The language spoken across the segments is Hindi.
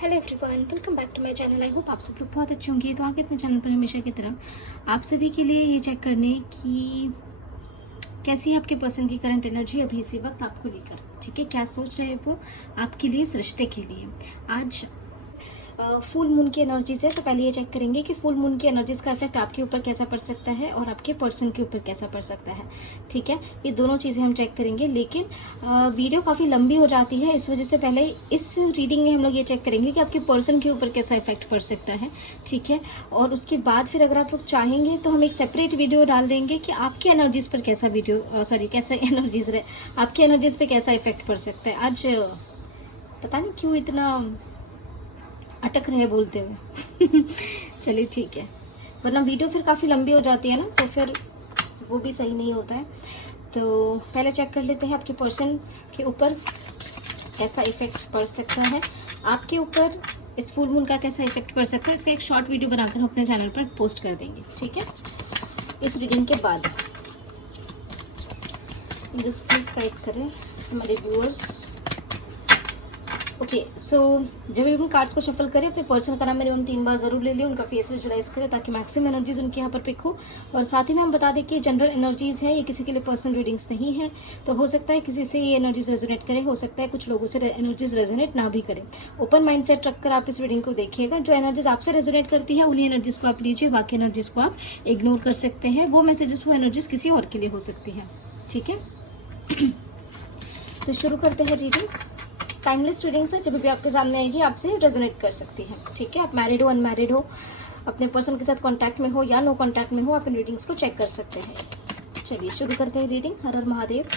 Hello everyone, welcome back to my channel. I hope आप सब लोग बहुत अच्छे होंगे। तो आगे अपने चैनल पर हमेशा की तरह आप सभी के लिए ये चेक करने की कैसी है आपके पर्सन की करंट एनर्जी अभी इसी वक्त आपको लेकर। ठीक है, क्या सोच रहे हैं वो आपके लिए इस रिश्ते के लिए। आज फुल मून की एनर्जीज है, तो पहले ये चेक करेंगे कि फुल मून की एनर्जीज का इफेक्ट आपके ऊपर कैसा पड़ सकता है और आपके पर्सन के ऊपर कैसा पड़ सकता है। ठीक है, ये दोनों चीज़ें हम चेक करेंगे, लेकिन वीडियो काफ़ी लंबी हो जाती है, इस वजह से पहले इस रीडिंग में हम लोग ये चेक करेंगे कि आपके पर्सन के ऊपर कैसा इफेक्ट पड़ सकता है। ठीक है, और उसके बाद फिर अगर आप लोग चाहेंगे तो हम एक सेपरेट वीडियो डाल देंगे कि आपके एनर्जीज पर कैसा कैसा एनर्जीज रहे, आपकी एनर्जीज पर कैसा इफेक्ट पड़ सकता है। आज पता नहीं क्यों इतना अटक रहे बोलते हुए चलिए ठीक है, वरना वीडियो फिर काफ़ी लंबी हो जाती है ना, तो फिर वो भी सही नहीं होता है। तो पहले चेक कर लेते हैं आपके पर्सन के ऊपर कैसा इफेक्ट पड़ सकता है, आपके ऊपर इस फुल मून का कैसा इफेक्ट पड़ सकता है। इसका एक शॉर्ट वीडियो बनाकर हम अपने चैनल पर पोस्ट कर देंगे। ठीक है, इस रीडिंग के बाद जस्ट प्लीज गाइड करें हमारे व्यूअर्स। ओके, सो जब भी हम कार्ड्स को शफल करें अपने पर्सन का नाम मेरे 3 बार जरूर ले लें, उनका फेस विजुलाइज करें ताकि मैक्सिमम एनर्जीज उनके यहाँ पर पिक हो। और साथ ही में हम बता दें कि जनरल एनर्जीज है, ये किसी के लिए पर्सनल रीडिंग्स नहीं है। तो हो सकता है किसी से ये एनर्जीज रेजोनेट करे, हो सकता है कुछ लोगों से एनर्जीज रेजोनेट ना भी करें। ओपन माइंड सेट रखकर आप इस रीडिंग को देखिएगा। जो एनर्जीज आपसे रेजोनेट करती है उन्हीं एनर्जीज को आप लीजिए, बाकी एनर्जीज को आप इग्नोर कर सकते हैं। वो मैसेजेस, वो एनर्जीज किसी और के लिए हो सकती है। ठीक है तो शुरू करते हैं रीडिंग। टाइमलेस रीडिंग्स है, जब भी आपके सामने आएगी आपसे रेजोनेट कर सकती है। ठीक है, आप मैरिड हो, अनमैरिड हो, अपने पर्सन के साथ कांटेक्ट में हो या नो कांटेक्ट में हो, आप इन रीडिंग्स को चेक कर सकते हैं। चलिए शुरू करते हैं रीडिंग। हर हर महादेव,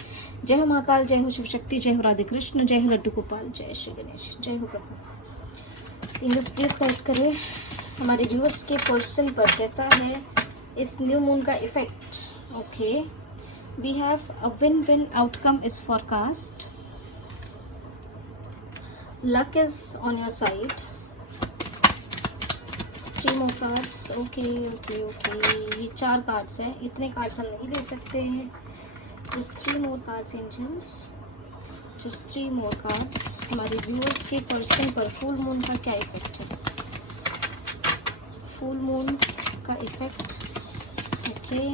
जय हो महाकाल, जय हो शिव शक्ति, जय हो राधे कृष्ण, जय हो लड्डू गोपाल, जय श्री गणेश, जय हो प्रभु। इंग्लिश प्लीज गाइड करें हमारे व्यूअर्स के पर्सन पर कैसा है इस न्यू मून का effect. Okay, we have a win win outcome is forecast, luck is on your side, 3 more cards। Okay, ये 4 कार्ड्स हैं, इतने कार्ड्स हम नहीं ले सकते हैं। Just 3 more cards angels, just 3 more cards। हमारे व्यूअर्स के पर्सन पर फुल मून का क्या इफेक्ट है, फुल मून का effect. Okay,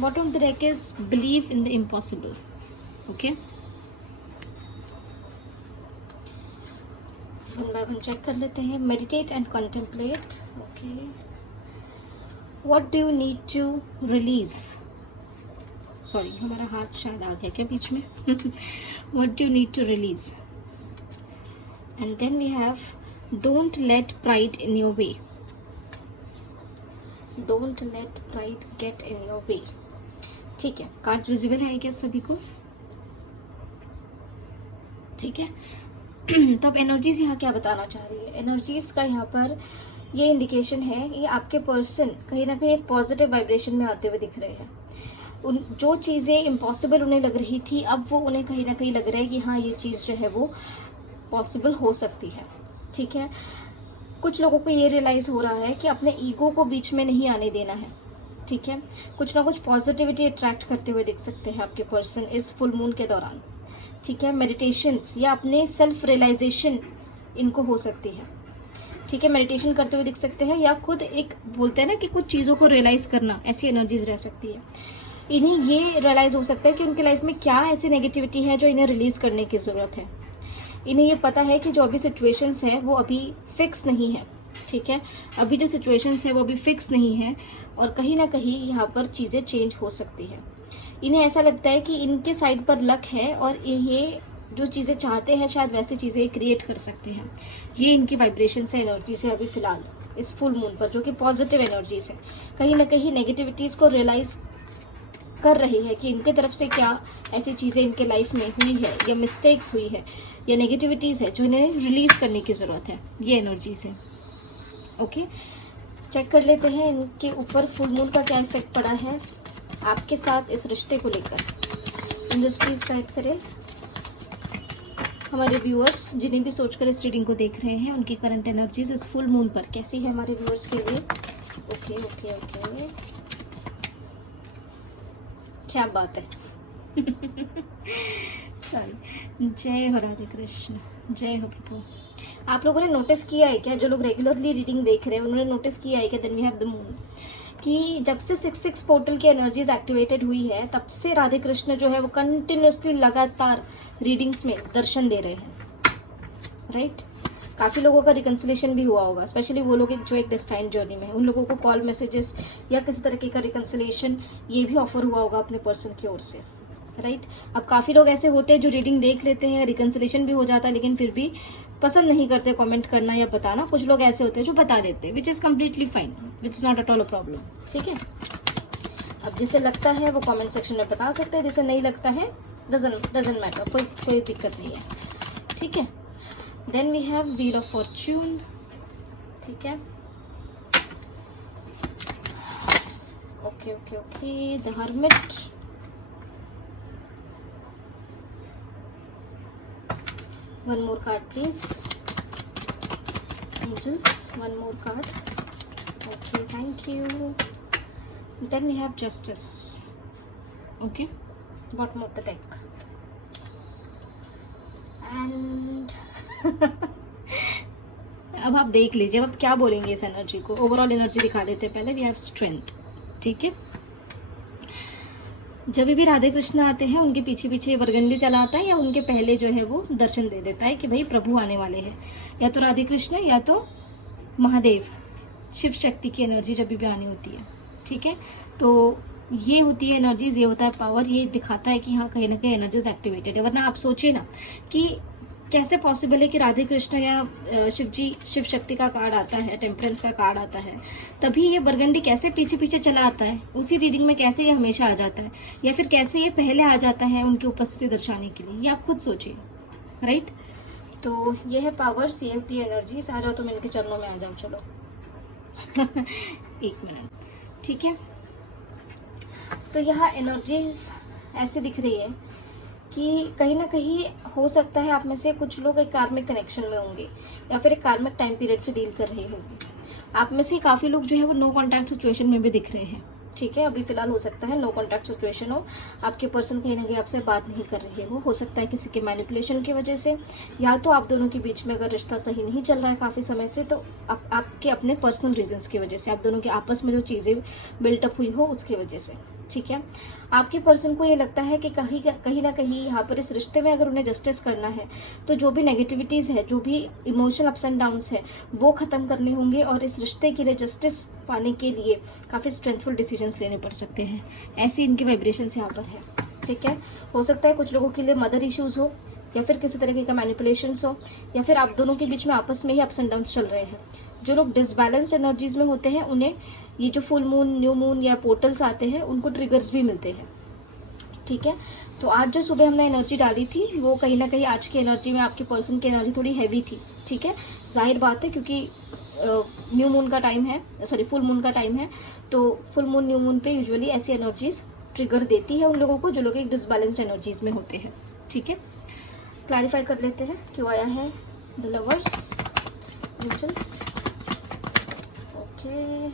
bottom of the deck is believe in the impossible. Okay, one by one check कर लेते हैं। Meditate and contemplate. Okay, what do you need to release, sorry हमारा हाथ शायद आ गया क्या बीच में what do you need to release. And then we have don't let pride in your way, don't let pride get in your way. ठीक है, कार्ड्स विजिबल है क्या सभी को? ठीक है तो अब एनर्जीज यहाँ क्या बताना चाह रही है। एनर्जीज का यहाँ पर ये इंडिकेशन है, ये आपके पर्सन कहीं ना कहीं एक पॉजिटिव वाइब्रेशन में आते हुए दिख रहे हैं। उन जो चीज़ें इम्पॉसिबल उन्हें लग रही थी, अब वो उन्हें कहीं ना कहीं लग रहा है कि हाँ ये चीज़ जो है वो पॉसिबल हो सकती है। ठीक है, कुछ लोगों को ये रियलाइज़ हो रहा है कि अपने ईगो को बीच में नहीं आने देना है। ठीक है, कुछ ना कुछ पॉजिटिविटी अट्रैक्ट करते हुए दिख सकते हैं आपके पर्सन इस फुल मून के दौरान। ठीक है, मेडिटेशंस या अपने सेल्फ रियलाइजेशन इनको हो सकती है। ठीक है, मेडिटेशन करते हुए दिख सकते हैं या खुद एक बोलते हैं ना कि कुछ चीज़ों को रियलाइज़ करना, ऐसी एनर्जीज रह सकती है। इन्हें ये रियलाइज़ हो सकता है कि उनकी लाइफ में क्या ऐसी नेगेटिविटी है जो इन्हें रिलीज़ करने की ज़रूरत है। इन्हें ये पता है कि जो अभी सिचुएशंस है वो अभी फिक्स नहीं है। ठीक है, अभी जो सिचुएशंस है वो अभी फिक्स नहीं है और कहीं ना कहीं यहाँ पर चीज़ें चेंज हो सकती है। इन्हें ऐसा लगता है कि इनके साइड पर लक है और ये जो चीज़ें चाहते हैं शायद वैसी चीज़ें क्रिएट कर सकते हैं। ये इनकी वाइब्रेशन से, एनर्जी से अभी फिलहाल इस फुल मून पर, जो कि पॉजिटिव एनर्जीज है, कहीं ना कहीं नेगेटिविटीज़ को रियलाइज कर रही है कि इनके तरफ से क्या ऐसी चीज़ें इनके लाइफ में हुई है या मिस्टेक्स हुई है या नेगेटिविटीज़ है जो इन्हें रिलीज करने की ज़रूरत है, ये एनर्जी से। ओके, चेक कर लेते हैं इनके ऊपर फुल मून का क्या इफेक्ट पड़ा है आपके साथ इस रिश्ते को लेकर। इंजल्स प्लीज गाइड करें हमारे व्यूअर्स जिन्हें भी सोचकर इस रीडिंग को देख रहे हैं, उनकी करंट एनर्जीज इस फुल मून पर कैसी है हमारे व्यूअर्स के लिए। ओके ओके ओके, क्या बात है सॉरी। जय हो राधे कृष्ण, जय हो प्रभु। आप लोगों ने नोटिस किया है क्या, जो लोग रेगुलरली रीडिंग देख रहे हैं उन्होंने नोटिस किया है कि then we have the moon, कि जब से 6-6 पोर्टल की एनर्जीज एक्टिवेटेड हुई है तब से राधे कृष्ण जो है वो कंटिन्यूसली लगातार रीडिंग्स में दर्शन दे रहे हैं, राइट। काफ़ी लोगों का रिकन्सिलेशन भी हुआ होगा, स्पेशली वो लोग जो एक डेस्टाइन जर्नी में है, उन लोगों को कॉल मैसेजेस या किसी तरीके का रिकन्सिलेशन ये भी ऑफर हुआ होगा अपने पर्सन की ओर से, राइट। अब काफ़ी लोग ऐसे होते हैं जो रीडिंग देख लेते हैं, रिकन्सिलेशन भी हो जाता है, लेकिन फिर भी पसंद नहीं करते कमेंट करना या बताना। कुछ लोग ऐसे होते हैं जो बता देते हैं, which is completely fine, which is not at all a problem, ठीक है। अब जिसे लगता है वो कमेंट सेक्शन में बता सकते हैं, जिसे नहीं लगता है डजंट मैटर, कोई दिक्कत नहीं है, ठीक है। Then we have wheel of fortune, ठीक है। Okay okay okay, the hermit, one more card please, angels, one more card, okay, thank you. Then we have justice, okay, bottom of the deck, and अब आप देख लीजिए अब आप क्या बोलेंगे इस एनर्जी को। ओवरऑल एनर्जी दिखा देते हैं पहले। वी हैव स्ट्रेंथ, ठीक है। जब भी राधे कृष्ण आते हैं उनके पीछे पीछे बरगंडी चलाता है या उनके पहले जो है वो दर्शन दे देता है कि भाई प्रभु आने वाले हैं, या तो राधे कृष्ण या तो महादेव, शिव शक्ति की एनर्जी जब भी आनी होती है, ठीक है। तो ये होती है एनर्जीज, ये होता है पावर, ये दिखाता है कि हाँ कहीं ना कहीं एनर्जीज एक्टिवेटेड है। वरना आप सोचिए ना कि कैसे पॉसिबल है कि राधे कृष्ण या शिव शक्ति का कार्ड आता है, टेम्परेंस का कार्ड आता है, तभी ये बरगंडी कैसे पीछे पीछे चला आता है उसी रीडिंग में, कैसे ये हमेशा आ जाता है, या फिर कैसे ये पहले आ जाता है उनकी उपस्थिति दर्शाने के लिए, ये आप खुद सोचिए, राइट। तो ये है पावर्स, ये होती है एनर्जीज। आ जाओ तुम इनके चरणों में आ जाओ, चलो एक मिनट, ठीक है। तो यहाँ एनर्जीज ऐसे दिख रही है कि कहीं ना कहीं हो सकता है आप में से कुछ लोग एक कार्मिक कनेक्शन में होंगे या फिर एक कार्मिक टाइम पीरियड से डील कर रहे होंगे। आप में से काफ़ी लोग जो है वो नो कॉन्टैक्ट सिचुएशन में भी दिख रहे हैं, ठीक है। अभी फिलहाल हो सकता है नो कॉन्टैक्ट सिचुएशन हो, आपके पर्सन कहीं ना कहीं आपसे बात नहीं कर रहे हो सकता है किसी के मैनिपुलेशन की वजह से, या तो आप दोनों के बीच में अगर रिश्ता सही नहीं चल रहा है काफ़ी समय से, तो आपके अपने पर्सनल रीजंस की वजह से, आप दोनों के आपस में जो चीज़ें बिल्टअप हुई हो उसकी वजह से, ठीक है। आपके पर्सन को ये लगता है कि कहीं ना कहीं यहाँ पर इस रिश्ते में अगर उन्हें जस्टिस करना है तो जो भी नेगेटिविटीज़ है, जो भी इमोशनल अप्स एंड डाउन्स है वो ख़त्म करने होंगे, और इस रिश्ते के लिए जस्टिस पाने के लिए काफ़ी स्ट्रेंथफुल डिसीजंस लेने पड़ सकते हैं। ऐसी इनकी वाइब्रेशंस यहाँ पर है, ठीक है। हो सकता है कुछ लोगों के लिए मदर इश्यूज़ हो, या फिर किसी तरीके का मैनिपुलेशंस हो, या फिर आप दोनों के बीच में आपस में ही अप्स एंड डाउन्स चल रहे हैं। जो लोग डिसबैलेंस्ड एनर्जीज में होते हैं उन्हें ये जो फुल मून, न्यू मून या पोर्टल्स आते हैं उनको ट्रिगर्स भी मिलते हैं, ठीक है। तो आज जो सुबह हमने एनर्जी डाली थी वो कहीं ना कहीं आज की एनर्जी में आपके पर्सन की एनर्जी थोड़ी हैवी थी, ठीक है। जाहिर बात है क्योंकि न्यू मून का टाइम है, सॉरी फुल मून का टाइम है, तो फुल मून न्यू मून पे यूजुअली ऐसी एनर्जीज ट्रिगर देती है उन लोगों को जो लोग एक डिसबैलेंस्ड एनर्जीज में होते हैं, ठीक है। क्लैरिफाई कर लेते हैं क्यों आया है the lovers, angels, okay,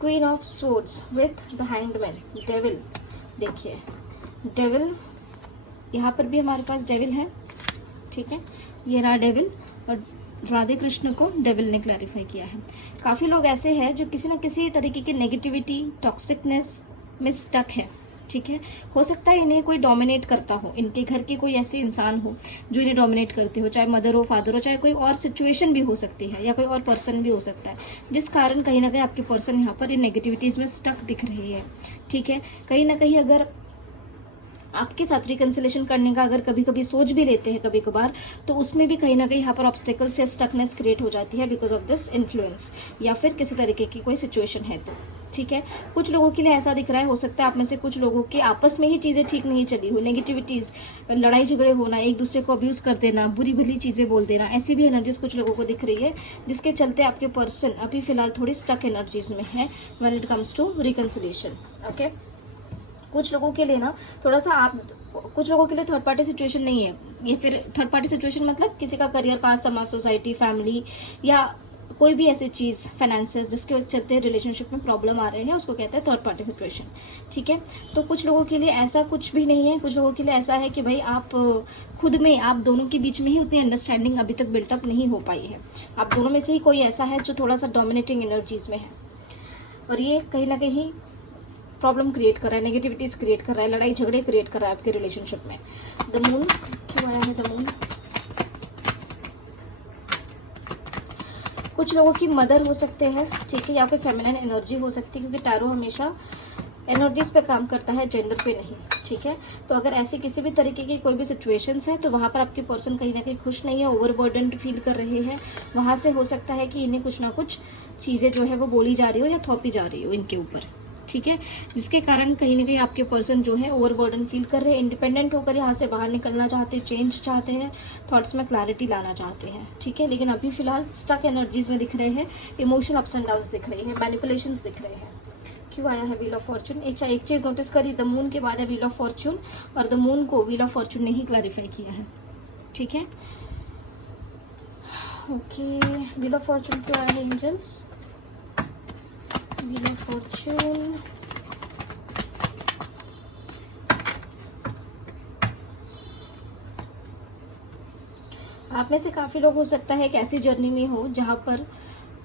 queen of swords with the hanged man, devil. देखिए डेविल, यहाँ पर भी हमारे पास डेविल है, ठीक है। ये रहा डेविल, और राधे कृष्ण को डेविल ने क्लैरिफाई किया है। काफ़ी लोग ऐसे हैं जो किसी न किसी तरीके की नेगेटिविटी, टॉक्सिकनेस में स्टक है, ठीक है। हो सकता है इन्हें कोई डोमिनेट करता हो, इनके घर के कोई ऐसे इंसान हो जो इन्हें डोमिनेट करते हो, चाहे मदर हो, फादर हो, चाहे कोई और सिचुएशन भी हो सकती है, या कोई और पर्सन भी हो सकता है, जिस कारण कहीं ना कहीं आपके पर्सन यहाँ पर इन नेगेटिविटीज़ में स्टक दिख रही है, ठीक है। कहीं ना कहीं अगर आपके साथ रिकन्सिलेशन करने का अगर कभी कभी सोच भी लेते हैं कभी कभार, तो उसमें भी कहीं ना कहीं यहाँ पर ऑब्स्टेकल्स या स्टकनेस क्रिएट हो जाती है बिकॉज ऑफ दिस इन्फ्लुएंस, या फिर किसी तरीके की कोई सिचुएशन है तो, ठीक है। कुछ लोगों के लिए ऐसा दिख रहा है, हो सकता है आप में से कुछ लोगों के आपस में ही चीज़ें ठीक नहीं चली हो, नेगेटिविटीज़, लड़ाई झगड़े होना, एक दूसरे को अब्यूज़ कर देना, बुरी बुरी चीज़ें बोल देना, ऐसी भी एनर्जीज कुछ लोगों को दिख रही है, जिसके चलते आपके पर्सन अभी फिलहाल थोड़ी स्टक एनर्जीज में है when it comes to reconciliation, okay. कुछ लोगों के लिए ना थोड़ा सा कुछ लोगों के लिए थर्ड पार्टी सिचुएशन नहीं है, ये फिर थर्ड पार्टी सिचुएशन मतलब किसी का करियर पास, समाज, सोसाइटी, फैमिली, या कोई भी ऐसी चीज़, फाइनेंसेस, जिसके चलते रिलेशनशिप में प्रॉब्लम आ रहे हैं, उसको कहते हैं थर्ड पार्टी सिचुएशन। ठीक है, तो कुछ लोगों के लिए ऐसा कुछ भी नहीं है। कुछ लोगों के लिए ऐसा है कि भाई आप खुद में, आप दोनों के बीच में ही उतनी अंडरस्टैंडिंग अभी तक बिल्टअप नहीं हो पाई है। आप दोनों में से ही कोई ऐसा है जो थोड़ा सा डोमिनेटिंग एनर्जीज में है, और ये कहीं ना कहीं प्रॉब्लम क्रिएट कर रहा है, नेगेटिविटीज क्रिएट कर रहा है, लड़ाई झगड़े क्रिएट कर रहा है आपके रिलेशनशिप में। द मून क्यों आया है? द मून कुछ लोगों की मदर हो सकते हैं, ठीक है, या फिर फेमिनिन एनर्जी हो सकती है, क्योंकि टैरो हमेशा एनर्जीज पे काम करता है, जेंडर पे नहीं। ठीक है, तो अगर ऐसी किसी भी तरीके की कोई भी सिचुएशंस है तो वहाँ पर आपके पर्सन कहीं ना कहीं खुश नहीं है, ओवरबर्डन फील कर रहे हैं। वहाँ से हो सकता है कि इन्हें कुछ ना कुछ चीज़ें जो है वो बोली जा रही हो या थोपी जा रही हो इनके ऊपर। ठीक है, जिसके कारण कहीं ना कहीं आपके पर्सन जो है ओवरबर्डन फील कर रहे हैं, इंडिपेंडेंट होकर यहाँ से बाहर निकलना चाहते हैं, चेंज चाहते हैं, थॉट्स में क्लैरिटी लाना चाहते हैं। ठीक है, लेकिन अभी फिलहाल स्टक एनर्जीज में दिख रहे हैं, इमोशनल अप्स एंड डाउन्स दिख रही है, मैनिपुलेशंस दिख रहे हैं। क्यों आया है व्हील ऑफ फॉर्चून? एक चीज़ नोटिस करी, द मून के बाद है व्हील ऑफ फॉर्चून, और द मून को व्हील ऑफ फॉर्चून ने ही क्लैरिफाई किया है। ठीक है, ओके, व्हील ऑफ फॉर्चून क्यों आया है एंजल्स? व्हील ऑफ फॉर्चून आप में से काफ़ी लोग हो सकता है एक ऐसी जर्नी में हो जहाँ पर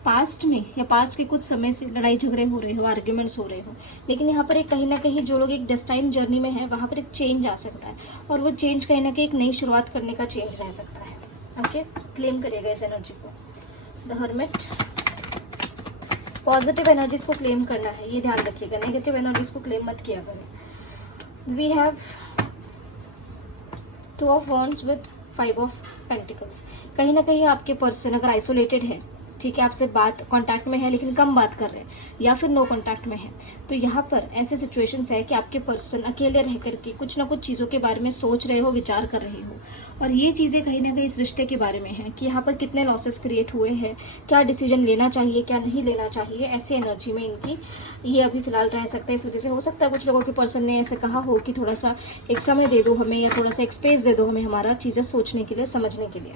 पास्ट में या पास्ट के कुछ समय से लड़ाई झगड़े हो रहे हो, आर्ग्यूमेंट्स हो रहे हो, लेकिन यहाँ पर एक कहीं ना कहीं जो लोग एक डेस्टाइन जर्नी में है वहाँ पर एक चेंज आ सकता है, और वो चेंज कहीं ना कहीं एक नई शुरुआत करने का चेंज रह सकता है। ओके, क्लेम करिएगा इस एनर्जी को। द हर्मिट, पॉजिटिव एनर्जीज को क्लेम करना है, ये ध्यान रखिएगा, नेगेटिव एनर्जीज को क्लेम मत किया करें। We have two of wands with 5 of pentacles. कहीं ना कहीं आपके पर्सन अगर आइसोलेटेड है, ठीक है, आपसे बात कांटेक्ट में है लेकिन कम बात कर रहे हैं, या फिर नो कांटेक्ट में है, तो यहाँ पर ऐसे सिचुएशंस है कि आपके पर्सन अकेले रह करके कुछ ना कुछ चीज़ों के बारे में सोच रहे हो, विचार कर रहे हो, और ये चीज़ें कहीं ना कहीं इस रिश्ते के बारे में है कि यहाँ पर कितने लॉसेस क्रिएट हुए हैं, क्या डिसीजन लेना चाहिए, क्या नहीं लेना चाहिए, ऐसी एनर्जी में इनकी ये अभी फिलहाल रह सकता है। इस वजह से हो सकता है कुछ लोगों के पर्सन ने ऐसे कहा हो कि थोड़ा सा एक समय दे दो हमें, या थोड़ा सा एक स्पेस दे दो हमें हमारा चीज़ें सोचने के लिए, समझने के लिए।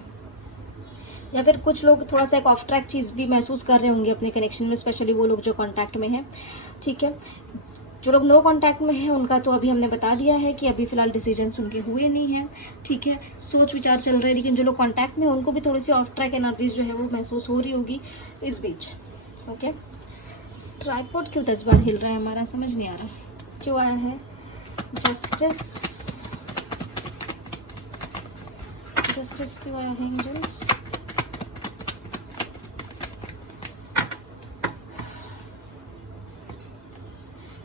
या फिर कुछ लोग थोड़ा सा एक ऑफ ट्रैक चीज़ भी महसूस कर रहे होंगे अपने कनेक्शन में, स्पेशली वो लोग जो कांटेक्ट में हैं। ठीक है, जो लोग नो कांटेक्ट में हैं उनका तो अभी हमने बता दिया है कि अभी फिलहाल डिसीजंस उनके हुए नहीं हैं। ठीक है, सोच विचार चल रहे हैं, लेकिन जो लोग कांटेक्ट में हैं उनको भी थोड़ी सी ऑफ ट्रैक एनर्जीज जो है वो महसूस हो रही होगी इस बीच। ओके, ट्राइपॉड क्यों 10 बार हिल रहा है हमारा, समझ नहीं आ रहा क्यों आया है। जस्टिस, जस्टिस क्यों आया है angels?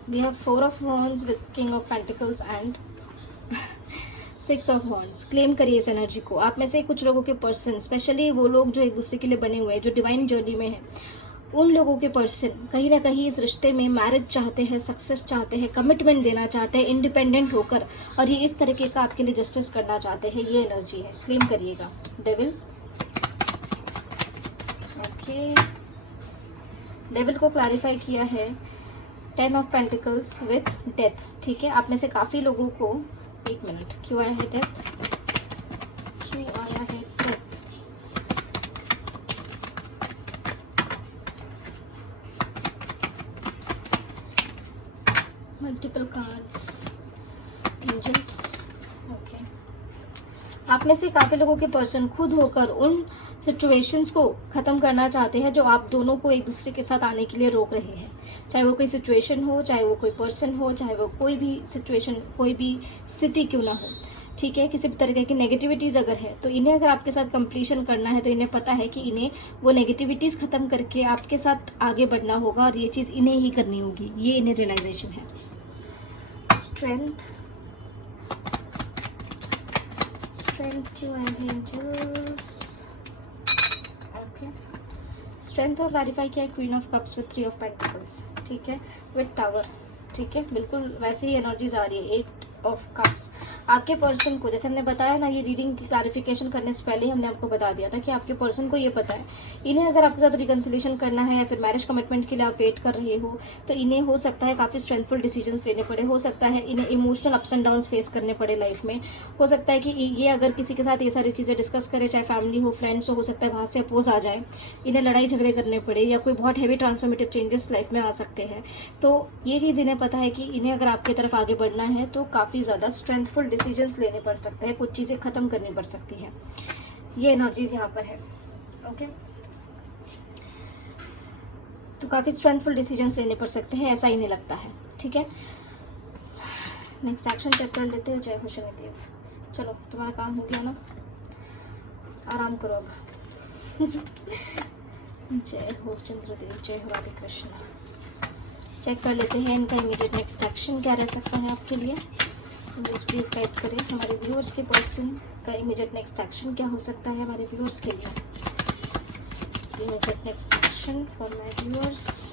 We have 4 of Wands with King of Pentacles and 6 of Wands। Claim करिए इस एनर्जी को। आप में से कुछ लोगों के पर्सन, स्पेशली वो लोग जो एक दूसरे के लिए बने हुए हैं, जो डिवाइन जर्नी में है, उन लोगों के पर्सन कहीं ना कहीं इस रिश्ते में मैरिज चाहते हैं, सक्सेस चाहते हैं, कमिटमेंट देना चाहते हैं इंडिपेंडेंट होकर, और ये इस तरीके का आपके लिए जस्टिस करना चाहते हैं, ये एनर्जी है। क्लेम करिएगा। डेविल, ओके, डेविल को क्लैरिफाई किया है 10 ऑफ पेंटिकल्स विद डेथ। ठीक है, आप में से काफ़ी लोगों को, एक मिनट, क्यों आया है डेथ? क्यों आया है death? Multiple cards, angels. Okay, आप में से काफ़ी लोगों के पर्सन खुद होकर उन सिचुएशंस को ख़त्म करना चाहते हैं जो आप दोनों को एक दूसरे के साथ आने के लिए रोक रहे हैं, चाहे वो कोई सिचुएशन हो, चाहे वो कोई पर्सन हो, चाहे वो कोई भी सिचुएशन, कोई भी स्थिति क्यों ना हो। ठीक है, किसी भी तरीके की नेगेटिविटीज़ अगर है तो इन्हें अगर आपके साथ कंप्लीशन करना है तो इन्हें पता है कि इन्हें वो नेगेटिविटीज़ ख़त्म करके आपके साथ आगे बढ़ना होगा, और ये चीज़ इन्हें ही करनी होगी, ये इन्हें रियलाइजेशन है। स्ट्रेंथ, स्ट्रेंथ क्यों आए हैं एंजल्स? ओके, स्ट्रेंथ और क्लैरिफाई किया queen of cups with 3 of pentacles. ठीक है, विद टावर। ठीक है, बिल्कुल वैसे ही एनर्जीज आ रही है। 8 ऑफ कप्स। आपके पर्सन को, जैसे हमने बताया ना, ये रीडिंग की क्लैरिफिकेशन करने से पहले हमने आपको बता दिया था कि आपके पर्सन को ये पता है, इन्हें अगर आपके साथ रिकन्सिलेशन करना है या फिर मैरिज कमिटमेंट के लिए आप वेट कर रहे हो, तो इन्हें हो सकता है काफ़ी स्ट्रेंथफुल डिसीजंस लेने पड़े, हो सकता है इन्हें emotional ups and downs face करने पड़े लाइफ में, हो सकता है कि ये अगर किसी के साथ ये सारी चीज़ें डिस्कस करे, चाहे फैमिली हो, फ्रेंड्स हो सकता है वहाँ से अपोज आ जाए, इन्हें लड़ाई झगड़े करने पड़े, या कोई बहुत हैवी ट्रांसफॉर्मेटिव चेंजेस लाइफ में आ सकते हैं। तो ये चीज़ इन्हें पता है कि इन्हें अगर आपकी तरफ आगे बढ़ना है तो काफ़ी ज़्यादा स्ट्रेंथफुल डिसीजंस लेने पड़ सकते हैं, कुछ चीज़ें ख़त्म करनी पड़ सकती हैं। ये एनर्जीज यहाँ पर है। ओके, तो काफ़ी स्ट्रेंथफुल डिसीजंस लेने पड़ सकते हैं, ऐसा इन्हें लगता है। ठीक है, नेक्स्ट एक्शन चेक कर लेते हैं। जय हो शनिदेव। चलो, तुम्हारा काम हो गया ना, आराम करो अब। जय हो चंद्रदेव, जय हो राधे कृष्ण। चेक कर लेते हैं इनका इमीडिएट नेक्स्ट एक्शन क्या रह सकता है आपके लिए। प्लीज़ गाइड करें हमारे व्यूअर्स के पर्सन का इमीडिएट नेक्स्ट एक्शन क्या हो सकता है हमारे व्यूअर्स के लिए। Immediate next action for my viewers.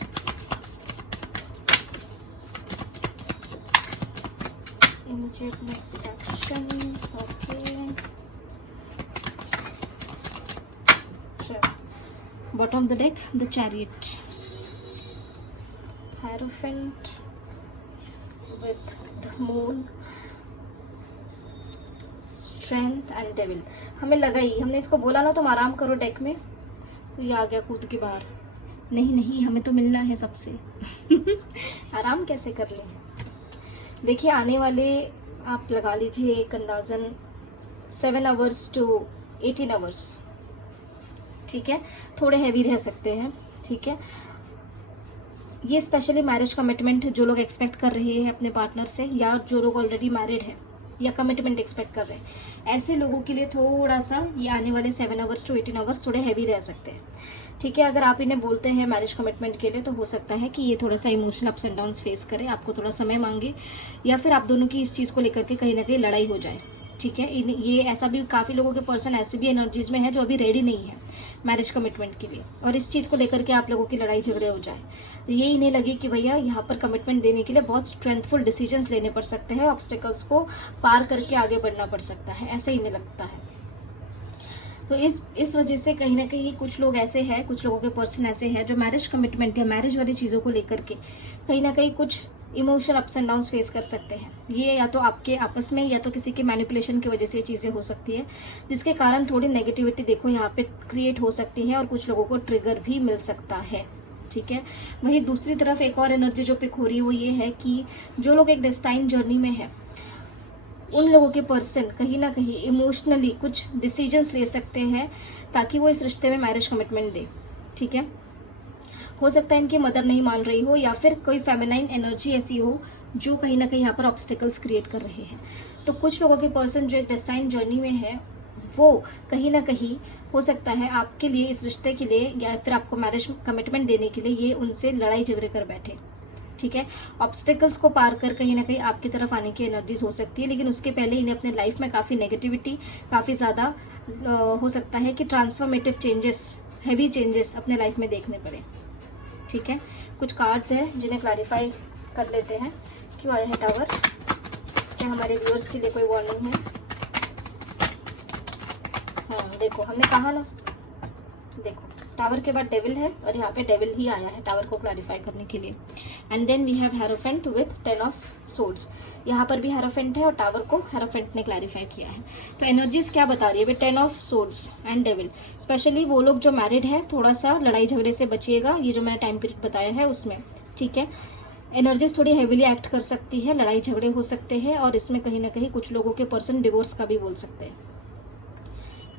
Immediate next action. Okay, bottom of the deck, the Chariot, Hierophant with the Moon, Strength and Devil। हमें लगा ही, हमने इसको बोला ना तुम आराम करो डेक में, तो ये आ गया कूद के बाहर। नहीं, हमें तो मिलना है सबसे। आराम कैसे कर लें। देखिए, आने वाले आप लगा लीजिए एक अंदाजन 7 आवर्स टू 18 आवर्स, ठीक है, थोड़े हैवी रह सकते हैं। ठीक है, ये स्पेशली मैरिज कमिटमेंट जो लोग एक्सपेक्ट कर रहे हैं अपने पार्टनर से, या जो लोग ऑलरेडी मैरिड हैं या कमिटमेंट एक्सपेक्ट कर रहे हैं, ऐसे लोगों के लिए थोड़ा सा ये आने वाले 7 आवर्स टू 18 आवर्स थोड़े हैवी रह सकते हैं। ठीक है, अगर आप इन्हें बोलते हैं मैरिज कमिटमेंट के लिए, तो हो सकता है कि ये थोड़ा सा emotional ups and downs face करे, आपको थोड़ा समय मांगे, या फिर आप दोनों की इस चीज़ को लेकर के कहीं ना कहीं लड़ाई हो जाए। ठीक है, ये ऐसा भी काफ़ी लोगों के पर्सन ऐसे भी एनर्जीज में है जो अभी रेडी नहीं है मैरिज कमिटमेंट के लिए, और इस चीज़ को लेकर के आप लोगों की लड़ाई झगड़े हो जाए, तो ये इन्हें लगे कि भैया यहाँ पर कमिटमेंट देने के लिए बहुत स्ट्रेंथफुल डिसीजंस लेने पड़ सकते हैं, ऑब्स्टिकल्स को पार करके आगे बढ़ना पड़ सकता है, ऐसे इन्हें लगता है। तो इस वजह से कहीं ना कहीं कुछ लोग ऐसे हैं, कुछ लोगों के पर्सन ऐसे हैं जो मैरिज कमिटमेंट या मैरिज वाली चीज़ों को लेकर के कहीं ना कहीं कुछ emotional ups and downs face कर सकते हैं। ये या तो आपके आपस में या तो किसी के मैनिपुलेशन की वजह से ये चीज़ें हो सकती है, जिसके कारण थोड़ी नेगेटिविटी देखो यहाँ पे क्रिएट हो सकती है और कुछ लोगों को ट्रिगर भी मिल सकता है। ठीक है, वहीं दूसरी तरफ एक और एनर्जी जो पिक हो रही है वो ये है कि जो लोग एक डेस्टाइन जर्नी में है, उन लोगों के पर्सन कहीं ना कहीं इमोशनली कुछ डिसीजंस ले सकते हैं ताकि वो इस रिश्ते में मैरिज कमिटमेंट दे। ठीक है, हो सकता है इनकी मदर नहीं मान रही हो, या फिर कोई फेमिनाइन एनर्जी ऐसी हो जो कहीं ना कहीं यहाँ पर ऑब्स्टिकल्स क्रिएट कर रहे हैं। तो कुछ लोगों के पर्सन जो एक डेस्टाइन जर्नी में है, वो कहीं ना कहीं हो सकता है आपके लिए, इस रिश्ते के लिए, या फिर आपको मैरिज कमिटमेंट देने के लिए ये उनसे लड़ाई झगड़े कर बैठे। ठीक है, ऑब्स्टिकल्स को पार कर कहीं ना कहीं आपकी तरफ आने की एनर्जीज हो सकती है, लेकिन उसके पहले इन्हें अपने लाइफ में काफ़ी नेगेटिविटी, काफ़ी ज़्यादा हो सकता है कि ट्रांसफॉर्मेटिव चेंजेस, हैवी चेंजेस अपने लाइफ में देखने पड़े। ठीक है, कुछ कार्ड्स हैं जिन्हें क्लैरिफाई कर लेते हैं। क्यों आया है टावर, क्या हमारे व्यूअर्स के लिए कोई वार्निंग है? देखो हमने कहा ना, देखो टावर के बाद डेविल है और यहाँ पे डेविल ही आया है टावर को क्लैरिफाई करने के लिए। And then we have hierophant with 10 of swords, यहाँ पर भी हेरोफेंट है और टावर को हेरोफेंट ने क्लैरिफाई किया है। तो एनर्जीज क्या बता रही है? 10 of swords and devil. Specially वो लोग जो मैरिड है, थोड़ा सा लड़ाई झगड़े से बचिएगा, ये जो मैंने टाइम पीरियड बताया है उसमें। ठीक है, एनर्जीज थोड़ी हैवीली एक्ट कर सकती है, लड़ाई झगड़े हो सकते हैं, और इसमें कहीं ना कहीं कुछ लोगों के पर्सन डिवोर्स का भी बोल सकते हैं।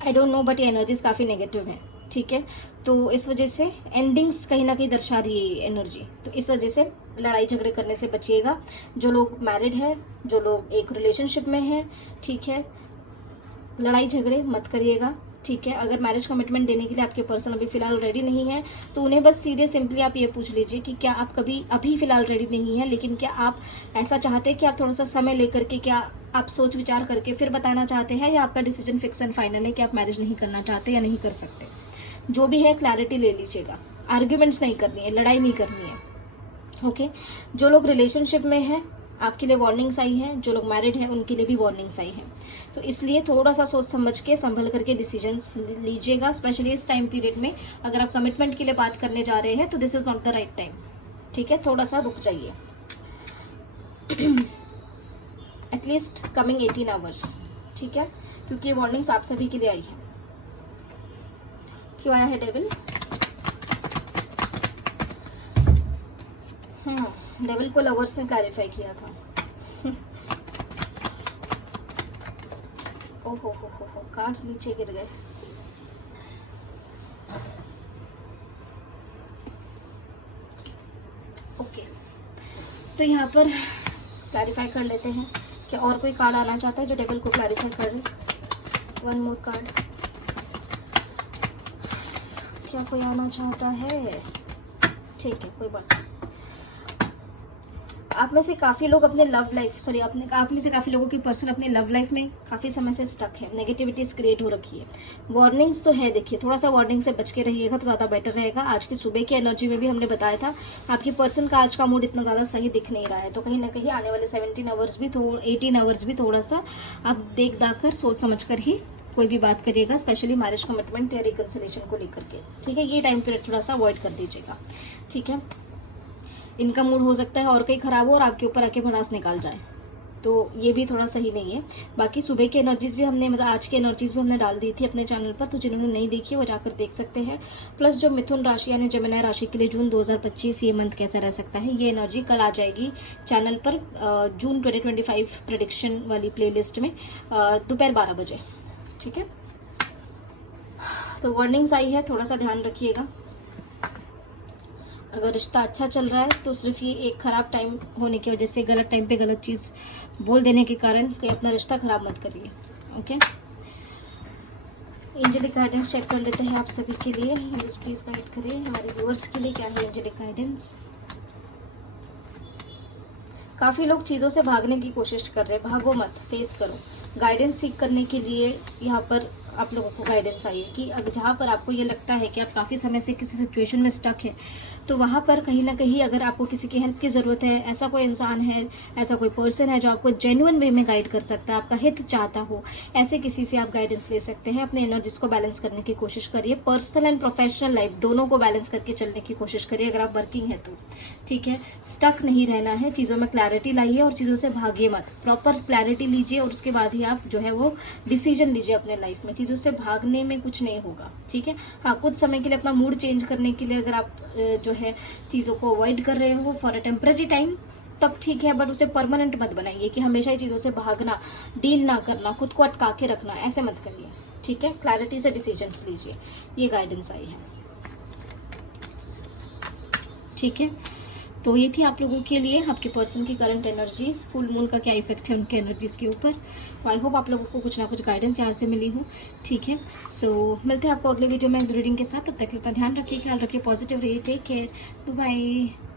आई डोंट नो, बट ये एनर्जीज काफ़ी नेगेटिव है। ठीक है, तो इस वजह से एंडिंग्स कहीं ना कहीं दर्शा रही है ये एनर्जी, तो इस वजह से लड़ाई झगड़े करने से बचिएगा। जो लोग मैरिड है, जो लोग एक रिलेशनशिप में है, ठीक है, लड़ाई झगड़े मत करिएगा। ठीक है, अगर मैरिज कमिटमेंट देने के लिए आपके पर्सन अभी फिलहाल रेडी नहीं है, तो उन्हें बस सीधे सिंपली आप ये पूछ लीजिए कि क्या आप कभी अभी फिलहाल रेडी नहीं है, लेकिन क्या आप ऐसा चाहते हैं कि आप थोड़ा सा समय लेकर के, क्या आप सोच विचार करके फिर बताना चाहते हैं, या आपका डिसीजन फिक्स एंड फाइनल है कि आप मैरिज नहीं करना चाहते या नहीं कर सकते। जो भी है क्लैरिटी ले लीजिएगा, आर्ग्यूमेंट्स नहीं करनी है, लड़ाई नहीं करनी है। ओके, जो लोग रिलेशनशिप में हैं आपके लिए वार्निंग्स आई हैं, जो लोग मैरिड हैं उनके लिए भी वार्निंग्स आई हैं। तो इसलिए थोड़ा सा सोच समझ के संभल करके डिसीजंस लीजिएगा, स्पेशली इस टाइम पीरियड में। अगर आप कमिटमेंट के लिए बात करने जा रहे हैं तो this is not the right time, ठीक है, थोड़ा सा रुक जाइए। एटलीस्ट कमिंग 18 आवर्स, ठीक है, क्योंकि ये वार्निंग्स आप सभी के लिए आई है। क्यों आया है डेविल? डेविल को लवर्स ने क्लैरिफाई किया था। ओहो हो, कार्ड्स नीचे गिर गए। ओके, तो यहाँ पर क्लैरिफाई कर लेते हैं। क्या और कोई कार्ड आना चाहता है जो डेविल को क्लैरिफाई कर रहे? One more card. क्या कोई आना चाहता है? ठीक है, कोई बात नहीं। आप में से काफ़ी लोग अपने लव लाइफ आप में से काफ़ी लोगों की पर्सन अपने लव लाइफ में काफ़ी समय से स्टक है, नेगेटिविटीज क्रिएट हो रखी है। वार्निंग्स तो है, देखिए थोड़ा सा वार्निंग से बच के रहिएगा तो ज़्यादा बेटर रहेगा। आज की सुबह की एनर्जी में भी हमने बताया था आपकी पर्सन का आज का मूड इतना ज़्यादा सही दिख नहीं रहा है, तो कहीं ना कहीं आने वाले 18 आवर्स भी थोड़ा सा आप देख दाख कर सोच समझ कर ही कोई भी बात करिएगा, स्पेशली मैरिज कमिटमेंट या रिकंसिलेशन को लेकर के, ठीक है। ये टाइम पीरियड थोड़ा सा अवॉइड कर दीजिएगा, ठीक है। इनका मूड हो सकता है और कहीं खराब हो और आपके ऊपर आके भड़ास निकाल जाए, तो ये भी थोड़ा सही नहीं है। बाकी सुबह की एनर्जीज भी हमने आज की एनर्जीज भी हमने डाल दी थी अपने चैनल पर, तो जिन्होंने नहीं देखी वो जाकर देख सकते हैं। प्लस जो मिथुन राशि यानी जेमिनी राशि के लिए जून 2025 ये मंथ कैसा रह सकता है, ये एनर्जी कल आ जाएगी चैनल पर जून 2025 प्रेडिक्शन वाली प्लेलिस्ट में दोपहर 12 बजे, ठीक है। तो वार्निंग्स आई है, थोड़ा सा ध्यान रखिएगा। अगर रिश्ता अच्छा चल रहा है तो सिर्फ ये एक ख़राब टाइम होने की वजह से, गलत टाइम पे गलत चीज़ बोल देने के कारण कहीं अपना रिश्ता ख़राब मत करिए, ओके। एंजेलिक गाइडेंस चेक कर लेते हैं आप सभी के लिए। प्लीज़ गाइड करिए हमारे व्यूअर्स के लिए, क्या है एंजेलिक गाइडेंस। काफ़ी लोग चीज़ों से भागने की कोशिश कर रहे हैं, भागो मत, फेस करो। गाइडेंस सीख करने के लिए यहाँ पर आप लोगों को गाइडेंस आई है कि अगर जहाँ पर आपको ये लगता है कि आप काफ़ी समय से किसी सिचुएशन में स्टक है, तो वहाँ पर कहीं ना कहीं अगर आपको किसी की हेल्प की ज़रूरत है, ऐसा कोई इंसान है, ऐसा कोई पर्सन है जो आपको जेन्युइन वे में गाइड कर सकता है, आपका हित चाहता हो, ऐसे किसी से आप गाइडेंस ले सकते हैं। अपने एनर्जीज को बैलेंस करने की कोशिश करिए, पर्सनल एंड प्रोफेशनल लाइफ दोनों को बैलेंस करके चलने की कोशिश करिए अगर आप वर्किंग है तो, ठीक है। स्टक नहीं रहना है, चीज़ों में क्लैरिटी लाइए और चीज़ों से भागिए मत, प्रॉपर क्लैरिटी लीजिए और उसके बाद ही आप जो है वो डिसीजन लीजिए अपने लाइफ में। चीज़ों से भागने में कुछ नहीं होगा, ठीक है। हाँ, कुछ समय के लिए अपना मूड चेंज करने के लिए अगर आप जो है चीज़ों को अवॉइड कर रहे हो फॉर अ टेम्पररी टाइम, तब ठीक है, बट उसे परमानेंट मत बनाइए कि हमेशा ही चीज़ों से भागना, डील ना करना, खुद को अटका के रखना, ऐसे मत करिए, ठीक है। क्लैरिटी से डिसीजंस लीजिए, ये गाइडेंस आई है, ठीक है। तो ये थी आप लोगों के लिए आपके पर्सन की करंट एनर्जीज, फुल मून का क्या इफेक्ट है उनके एनर्जीज के ऊपर। तो आई होप आप लोगों को कुछ ना कुछ गाइडेंस यहाँ से मिली हो, ठीक है। सो मिलते हैं आपको अगले वीडियो में रीडिंग के साथ, तब तक अपना ध्यान रखिए, ख्याल रखिए, पॉजिटिव रहिए, टेक केयर, बाय बाय।